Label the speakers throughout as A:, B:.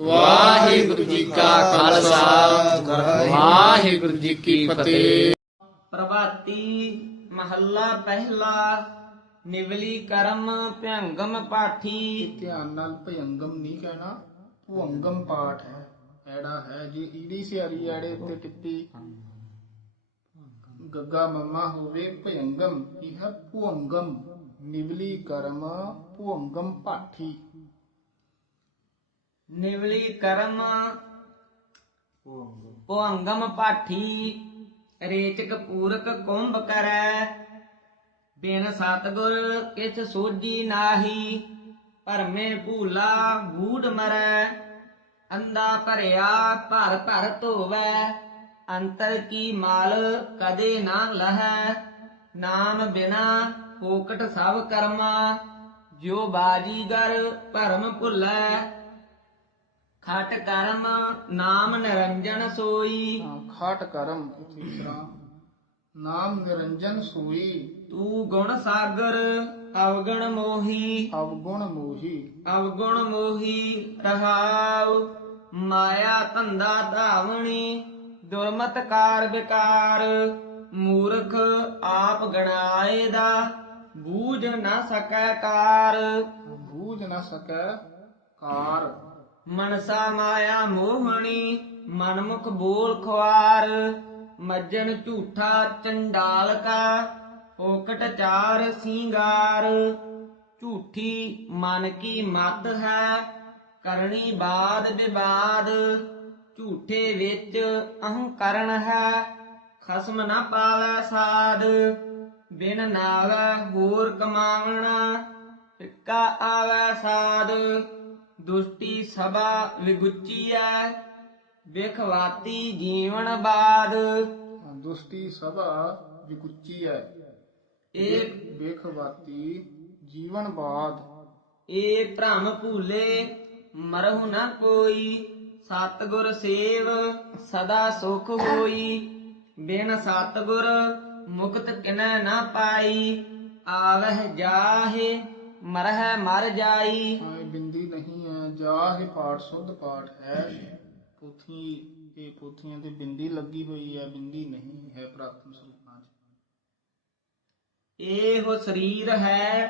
A: ਵਾਹਿਗੁਰੂ ਜੀ ਕਾ ਖਾਲਸਾ। ਵਾਹਿਗੁਰੂ ਜੀ ਕੀ ਫਤਿਹ।
B: ਪ੍ਰਭਾਤੀ ਮਹੱਲਾ ਪਹਿਲਾ ਨਿਵਲੀ ਕਰਮ ਭੰਗਮ ਪਾਠੀ।
C: ਧਿਆਨ ਨਾਲ ਭਯੰਗਮ ਨਹੀਂ ਕਹਿਣਾ ਭੁੰਗਮ ਪਾਠ ਹੈ। ਐੜਾ ਹੈ ਜੀ ਈੜੀ ਸਿਆਰੀ ਐੜੇ ਉੱਤੇ ਟਿੱਪੀ। ਗੱਗਾ ਮਮਾ ਹੋਵੇ ਭਯੰਗਮ ਇਹ ਹੈ ਭੁੰਗਮ ਨਿਵਲੀ ਕਰਮ ਭੁੰਗਮ ਪਾਠੀ।
B: ਨਿਵਲੀ ਕਰਮ ਭੰਗਮ। ਪਾਠੀ ਰੇਚਕ ਪੂਰਕ ਕੁੰਭ ਕਰੈ। ਬਿਨ ਸਤਗੁਰ ਕਿਛ ਸੋਜੀ ਨਾਹੀ ਭਰਮੇ ਭੂਲਾ ਬੂੜ ਮਰੈ। ਅੰਦਾ ਭਰਿਆ ਭਰ ਭਰ ਧੋਵੈ ਅੰਤਰ ਕੀ ਮਾਲ ਕਦੇ ਨਾ ਲਹੈ। ਨਾਮ ਬਿਨਾ ਫੋਕਟ ਸਭ ਕਰਮਾ ਜੋ ਬਾਜੀਗਰ ਭਰਮ ਭੁੱਲੈ। ਖਟ ਕਰਮ ਨਾਮ ਨਿਰੰਜਨ ਸੋਈ।
C: ਹਾਂ, ਖਾਟ ਕਰਮ ਵਿਸਰਾਮ ਨਾਮ ਨਿਰੰਜਨ ਸੋਈ।
B: ਤੂੰ ਗੁਣ ਸਾਗਰ ਅਵਗਣ ਮੋਹੀ।
C: ਅਵਗੁਣ ਮੋਹੀ।
B: ਅਵਗੁਣ ਮੋਹੀ ਰਹਾਉ ਮਾਇਆ ਧੰਦਾ ਧਾਵਣੀ ਦੁਰਮਤ ਕਾਰ ਵਿਕਾਰ। ਮੂਰਖ ਆਪ ਗਣਾਏ ਦਾ ਬੂਝ ਨਾ ਸਕੈ ਕਾਰ।
C: ਬੂਝ ਨਾ ਸਕੈ ਕਾਰ।
B: ਮਨਸਾ ਮਾਇਆ ਮੋਹਣੀ, ਮਨਮੁਖ ਬੋਲ ਖੁਆਰ ਮੱਜਨ ਝੂਠਾ ਚੰਡਾਲ ਕਾ ਫੋਕਟ ਚਾਰ ਸਿੰਗਾਰ। ਝੂਠੀ ਮਨ ਕੀ ਮਤ ਹੈ, ਕਰਨੀ ਬਾਦ ਵਿਵਾਦ। ਝੂਠੇ ਵਿੱਚ ਅਹੰਕਰਨ ਹੈ, ਖਸਮ ਨਾ ਪਾਵੈ ਸਾਧ ਬਿਨ ਨਾਵੈ ਹੋਰ ਕਮਾਵਣਾ, ਫਿੱਕਾ ਆਵੈ ਸਾਧ ਦੁਸ਼ਟੀ ਸਭਾ ਵਿਗੁਚੀਐ ਵਿਖਵਾਤੀ ਜੀਵਨ ਬਾਦ।
C: ਦੁਸ਼ਟੀ ਸਭਾ ਵਿਕੁਚੀ ਹੈ
B: ਏਕ
C: ਵੇਖਵਾਤੀ ਜੀਵਨ ਬਾਦ।
B: ਏ ਭ੍ਰਮ ਭੂਲੇ ਮਰਹੁ ਨ ਕੋਈ ਸਤਗੁਰ ਸੇਵ ਸਦਾ ਸੁਖ ਹੋਈ। ਬਿਨ ਸਤਗੁਰ ਮੁਕਤ ਕਿਨੈ ਨਾ ਪਾਈ ਆਵਹਿ ਜਾਹੇ ਮਰਹਿ ਮਰ ਜਾਈ।
C: ਇਹ ਜਾ ਇਹ ਪਾਠ ਸੁੱਧ ਪਾਠ ਹੈ। ਪੋਥੀ ਇਹ ਪੋਥੀਆਂ ਤੇ ਬਿੰਦੀ ਲੱਗੀ ਹੋਈ ਹੈ। ਬਿੰਦੀ ਨਹੀਂ ਹੈ ਪ੍ਰਾਤਨ ਸਰੂਪਾਂ 'ਚ
B: ਇਹੋ ਸਰੀਰ ਹੈ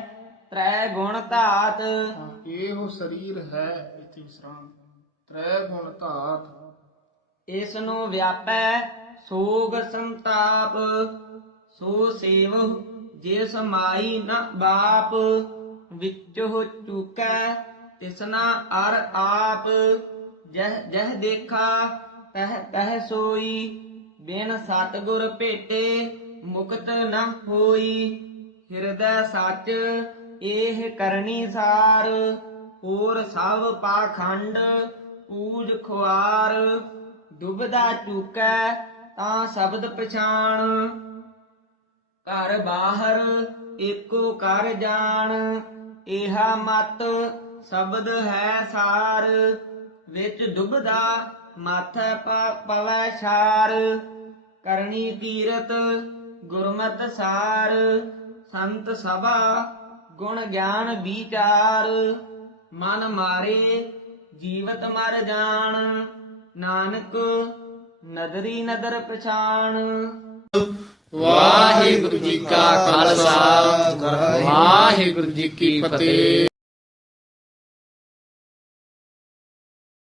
B: ਤ੍ਰੈ ਗੁਣ ਧਾਤ।
C: ਇਹੋ ਸਰੀਰ ਹੈ ਇਥੇ ਵਿਸਰਾਮ। ਤ੍ਰੈ ਗੁਣ ਧਾਤ।
B: ਇਸ ਨੂੰ ਵਿਆਪੈ ਸੋਗ ਸੰਤਾਪ। ਸੋ ਸੇਵ ਜੇ ਸਮਾਈ ਨ ਬਾਪ ਵਿੱਚੋ ਚੁਕੈ ਤਿਸਨਾ ਅਰ ਆਪ, ਜਹ ਜਹ ਦੇਖਾ, ਤਹ ਤਹ ਸੋਈ, ਬਿਨ ਸਤਗੁਰ ਭੇਟੇ, ਮੁਕਤ ਨ ਹੋਈ। ਹਿਰਦੈ ਸੱਚ ਇਹ ਕਰਨੀ ਸਾਰ, ਹੋਰ ਸਭ ਪਾਖੰਡ, ਪੂਜ ਖੁਆਰ। ਦੁਬਦਾ ਚੁਕੈ ਤਾਂ ਸ਼ਬਦ ਪਛਾਣ, ਘਰ ਬਾਹਰ ਏਕੋ ਕਰ ਜਾਣ। ਇਹਾ ਮਤ ਸ਼ਬਦ ਹੈ ਸਾਰ, ਵਿੱਚ ਦੁਬਦਾ ਮਾਥੈ ਪ- ਪਵੈ ਛਾਰ। ਕਰਨੀ ਕੀਰਤ ਗੁਰਮਤਿ ਸਾਰ। ਸੰਤ ਸਭਾ, ਗੁਣ ਗਿਆਨ ਵਿਚਾਰ। ਮਨ ਮਾਰੇ, ਜੀਵਤ ਮਰ ਜਾਣ। ਨਾਨਕ, ਨਦਰੀ ਨਦਰ ਪਛਾਣ।
A: ਵਾਹਿਗੁਰੂ ਜੀ ਕਾ ਖਾਲਸਾ, ਵਾਹਿਗੁਰੂ ਜੀ ਕੀ ਫਤਿਹ।